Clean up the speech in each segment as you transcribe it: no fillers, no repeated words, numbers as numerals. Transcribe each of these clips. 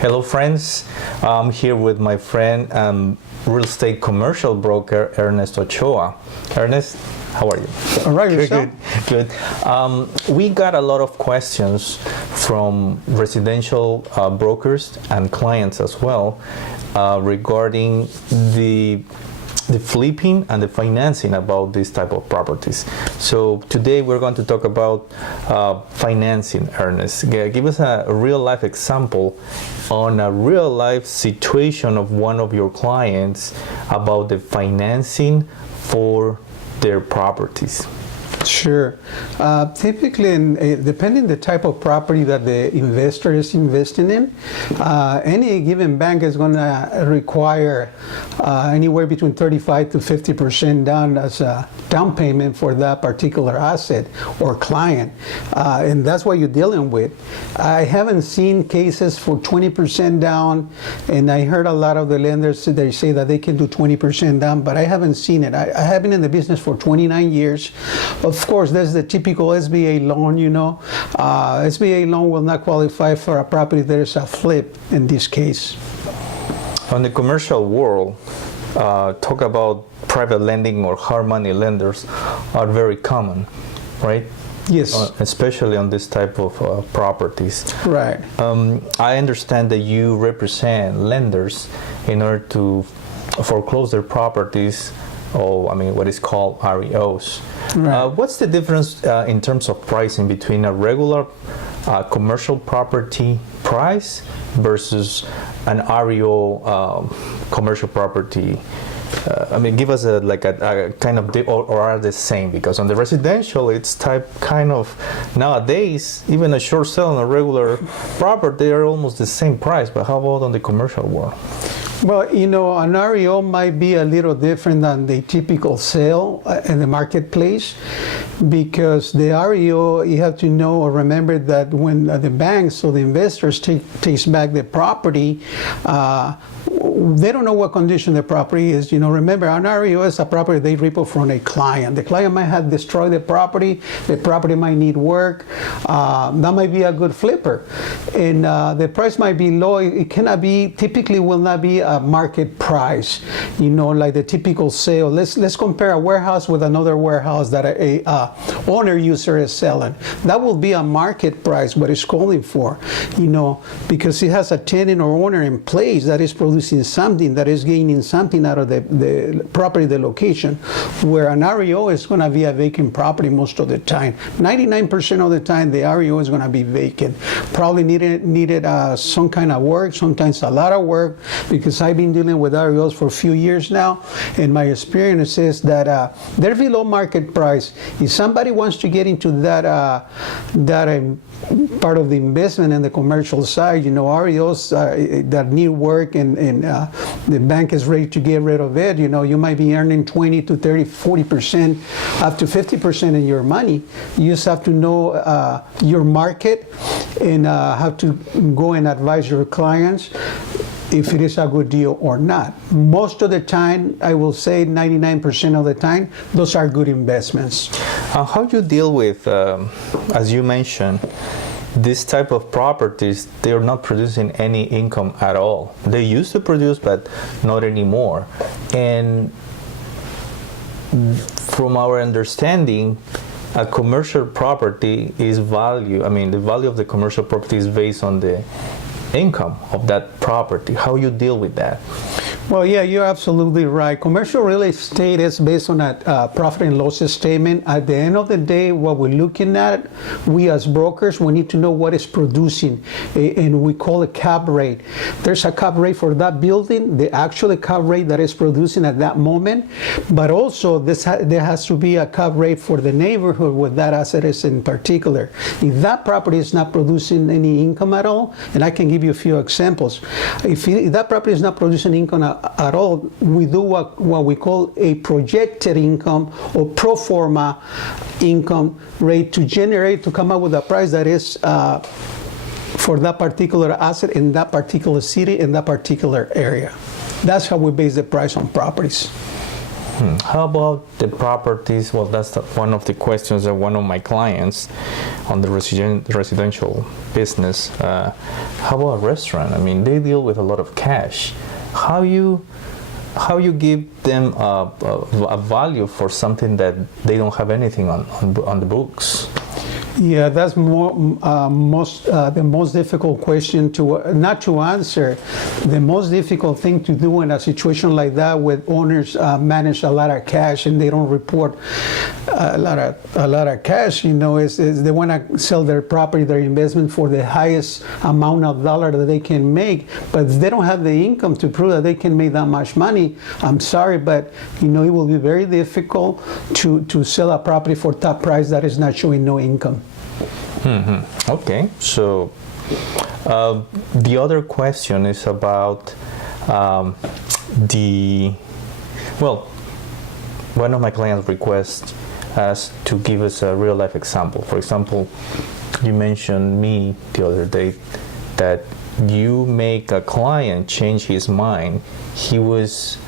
Hello, friends. I'm here with my friend, real estate commercial broker, Ernest Ochoa. Ernest, how are you? All right, yourself? Good. We got a lot of questions from residential brokers and clients as well regarding the flipping and the financing about this type of properties. So today we're going to talk about financing, Ernest. Give us a real life example on a real life situation of one of your clients about the financing for their properties. Sure. Typically, depending the type of property that the investor is investing in, any given bank is going to require anywhere between 35 to 50% down as a down payment for that particular asset or client, and that's what you're dealing with. I haven't seen cases for 20% down, and I heard a lot of the lenders they say that they can do 20% down, but I haven't seen it. I have been in the business for 29 years. Of course, there's the typical SBA loan, SBA loan will not qualify for a property that is a flip in this case. On the commercial world, talk about private lending or hard money lenders are very common, right? Yes. Especially on this type of properties. Right. I understand that you represent lenders in order to foreclose their properties, what is called REOs. Right. What's the difference in terms of pricing between a regular commercial property price versus an REO commercial property? Give us a kind of, or are the same? Because on the residential, it's nowadays, even a short sale on a regular property, they are almost the same price. But how about on the commercial world? Well, an REO might be a little different than the typical sale in the marketplace, because the REO, you have to know or remember that when the banks or the investors takes back the property, they don't know what condition the property is. Remember, an REO is a property they repo from a client. The client might have destroyed the property might need work, that might be a good flipper. And the price might be low. It typically will not be a market price, like the typical sale. Let's compare a warehouse with another warehouse that a owner user is selling. That will be a market price, what it's calling for, because it has a tenant or owner in place that is producing something, that is gaining something out of the property, the location, where an REO is going to be a vacant property most of the time. 99% of the time, the REO is going to be vacant. Probably needed some kind of work, sometimes a lot of work, because I've been dealing with REOs for a few years now, and my experience is that they're below market price. If somebody wants to get into that part of the investment in the commercial side, REOs that need work and the bank is ready to get rid of it, you might be earning 20 to 30, 40%, up to 50% in your money. You just have to know your market and have to go and advise your clients if it is a good deal or not. Most of the time, I will say 99% of the time, those are good investments. How do you deal with, as you mentioned, this type of properties? They are not producing any income at all. They used to produce, but not anymore. And from our understanding, a commercial property is the value of the commercial property is based on the income of that property. How you deal with that? Well, yeah, you're absolutely right. Commercial real estate is based on a profit and loss statement. At the end of the day, what we're looking at, we as brokers, we need to know what is producing, and we call it cap rate. There's a cap rate for that building, the actual cap rate that is producing at that moment, but also there has to be a cap rate for the neighborhood where that asset is in particular. If that property is not producing any income at all, and I can give you a few examples. If that property is not producing income at all, we do what we call a projected income or pro forma income rate to come up with a price that is for that particular asset in that particular city, in that particular area. That's how we base the price on properties. How about the properties? Well, that's one of the questions that one of my clients on the residential business. How about a restaurant? I mean, they deal with a lot of cash. How you give them a value for something that they don't have anything on the books? Yeah, that's the most difficult question not to answer. The most difficult thing to do in a situation like that, with owners manage a lot of cash and they don't report a lot of cash, is they want to sell their property, their investment, for the highest amount of dollar that they can make, but if they don't have the income to prove that they can make that much money, I'm sorry, but it will be very difficult to sell a property for top price that is not showing no income. Mm-hmm. Okay, so the other question is about one of my clients requests us to give us a real life example. For example, you mentioned me the other day that you make a client change his mind. He was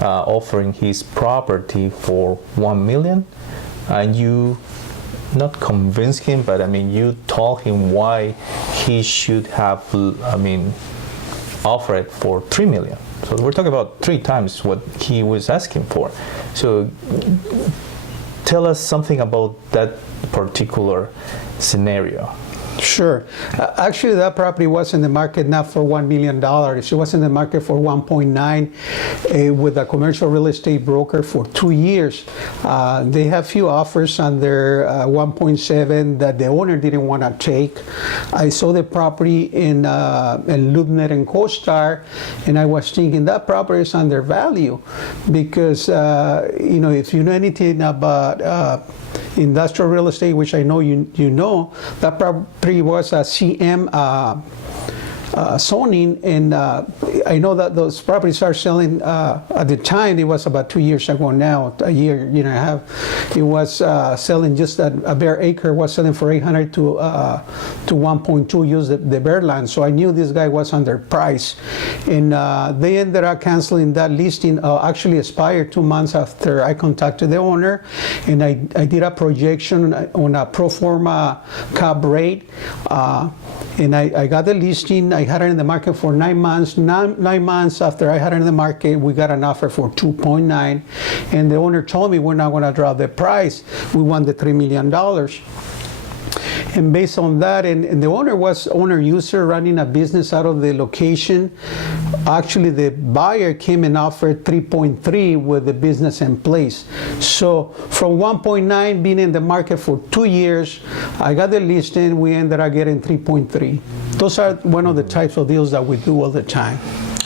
offering his property for $1 million, and you not convince him, but you told him why he should have, offer it for $3 million. So we're talking about 3 times what he was asking for. So tell us something about that particular scenario. Sure. Actually, that property was in the market not for $1 million. It was in the market for 1.9 with a commercial real estate broker for 2 years. They have few offers on their 1.7 that the owner didn't want to take. I saw the property in LoopNet and CoStar, and I was thinking that property is undervalued because, if you know anything about industrial real estate, which I know you know, that property was a CM zoning, and I know that those properties are selling at the time. It was about 2 years ago now, a year and a half. It was selling just a bare acre was selling for 800 to 1.2. Use the bare land. So I knew this guy was underpriced, and they ended up canceling that listing. Actually expired 2 months after I contacted the owner, and I did a projection on a pro forma cap rate, and I got the listing. I had it in the market for 9 months. 9 months after I had it in the market, we got an offer for 2.9, and the owner told me, we're not going to drop the price. We want the $3 million. And based on that, and the owner was owner-user running a business out of the location. Actually, the buyer came and offered 3.3 with the business in place. So from 1.9 being in the market for 2 years, I got the listing, we ended up getting 3.3. Those are one of the types of deals that we do all the time.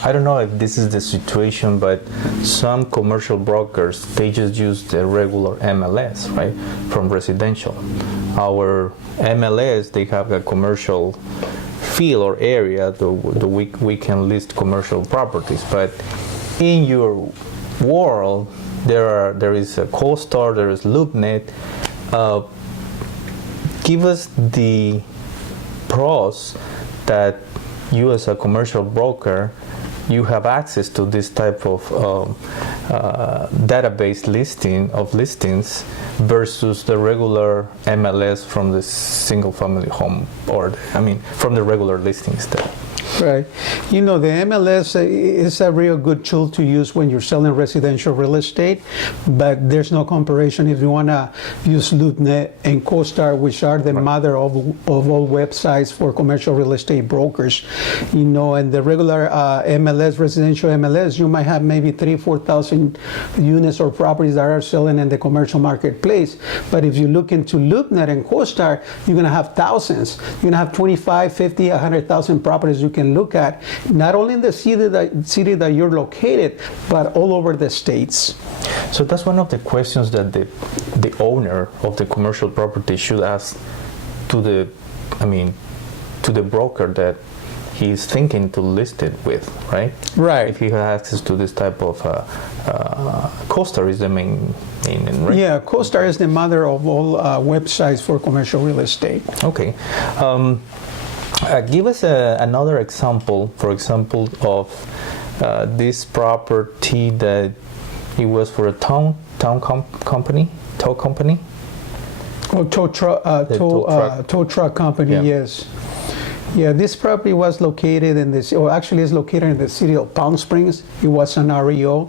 I don't know if this is the situation, but some commercial brokers, they just use the regular MLS, right, from residential. Our MLS, they have a commercial field or area that we can list commercial properties. But in your world, there is a CoStar, there is LoopNet. Give us the pros that you as a commercial broker, you have access to this type of database listings versus the regular MLS from the single family home, or from the regular listings there. Right. The MLS is a real good tool to use when you're selling residential real estate, but there's no comparison if you want to use LoopNet and CoStar, which are the mother of all websites for commercial real estate brokers. And the regular MLS, residential MLS, you might have maybe 3,000-4,000 units or properties that are selling in the commercial marketplace. But if you look into LoopNet and CoStar, you're going to have thousands. You're going to have 25, 50, 100,000 properties you can look at, not only in the city that you're located, but all over the states. So that's one of the questions that the owner of the commercial property should ask to the broker that he's thinking to list it with, right? Right. If he has access to this type of CoStar is the main right? Yeah, CoStar is the mother of all websites for commercial real estate. Okay. Give us another example, for example, of this property that It was for a company, tow company. Oh, tow truck company, Yeah. yes. Yeah, this property was located in this, or actually is located in the city of Palm Springs. It was an REO.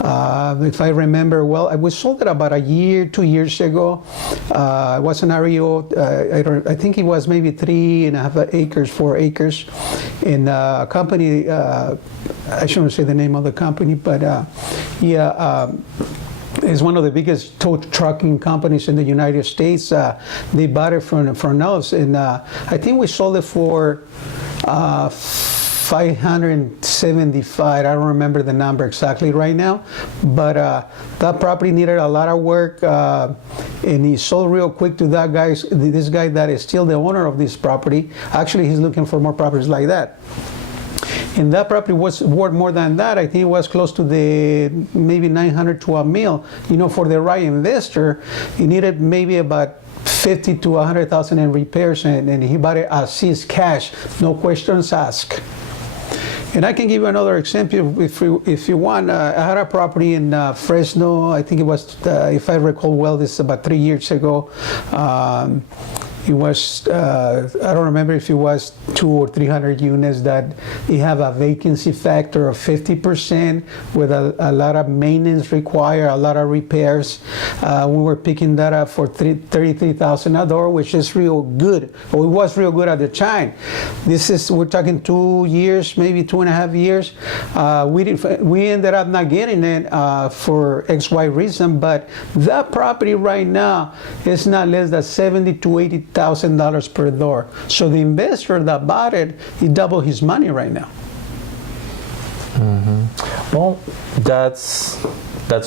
If I remember well, we sold it about 2 years ago. It was an REO. I think it was maybe 3.5 acres, 4 acres. And a company, I shouldn't say the name of the company, but is one of the biggest tow trucking companies in the United States. They bought it from us, and I think we sold it for $575. I don't remember the number exactly right now, but that property needed a lot of work, and he sold real quick to this guy that is still the owner of this property. Actually, he's looking for more properties like that. And that property was worth more than that. I think it was close to the maybe 900 to $1 million. You know, for the right investor, he needed maybe about 50 to 100,000 in repairs, and he bought it as is, cash, no questions asked. And I can give you another example if you want. I had a property in Fresno. I think it was, if I recall well, this is about 3 years ago. It was, I don't remember if it was 200 or 300 units that you have a vacancy factor of 50% with a lot of maintenance required, a lot of repairs. We were picking that up for $33,000 a door, which is real good. Or it was real good at the time. We're talking 2 years, maybe 2.5 years. We ended up not getting it for XY reason, but that property right now is not less than $70,000 to $80,000 per door. So the investor that bought it, he doubled his money right now. Mm-hmm. Well, that's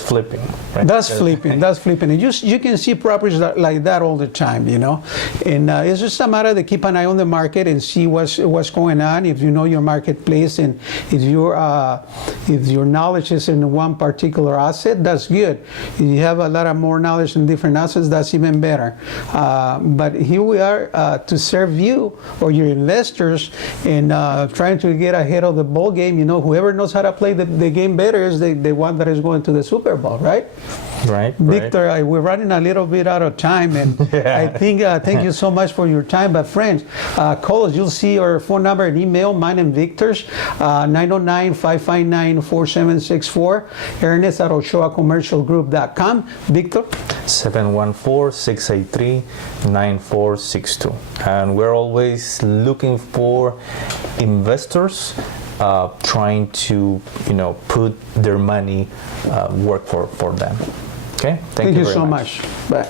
flipping, right? That's flipping. And you can see properties like that all the time, you know. And it's just a matter to keep an eye on the market and see what's going on. If you know your marketplace, and if your knowledge is in one particular asset, that's good. If you have a lot of more knowledge in different assets, that's even better. But here we are to serve you or your investors and trying to get ahead of the ball game. You know, whoever knows how to play the game better is the one that is going to the Super Bowl, right? Right. Victor, we're running a little bit out of time, and Yeah. I think thank you so much for your time. But friends, call us. You'll see our phone number and email, mine and Victor's, 909-559-4764, Ernest at OchoaCommercialGroup.com. Victor? 714-683-9462. And we're always looking for investors trying to, put their money work for them. Okay? Thank you very so much. Bye.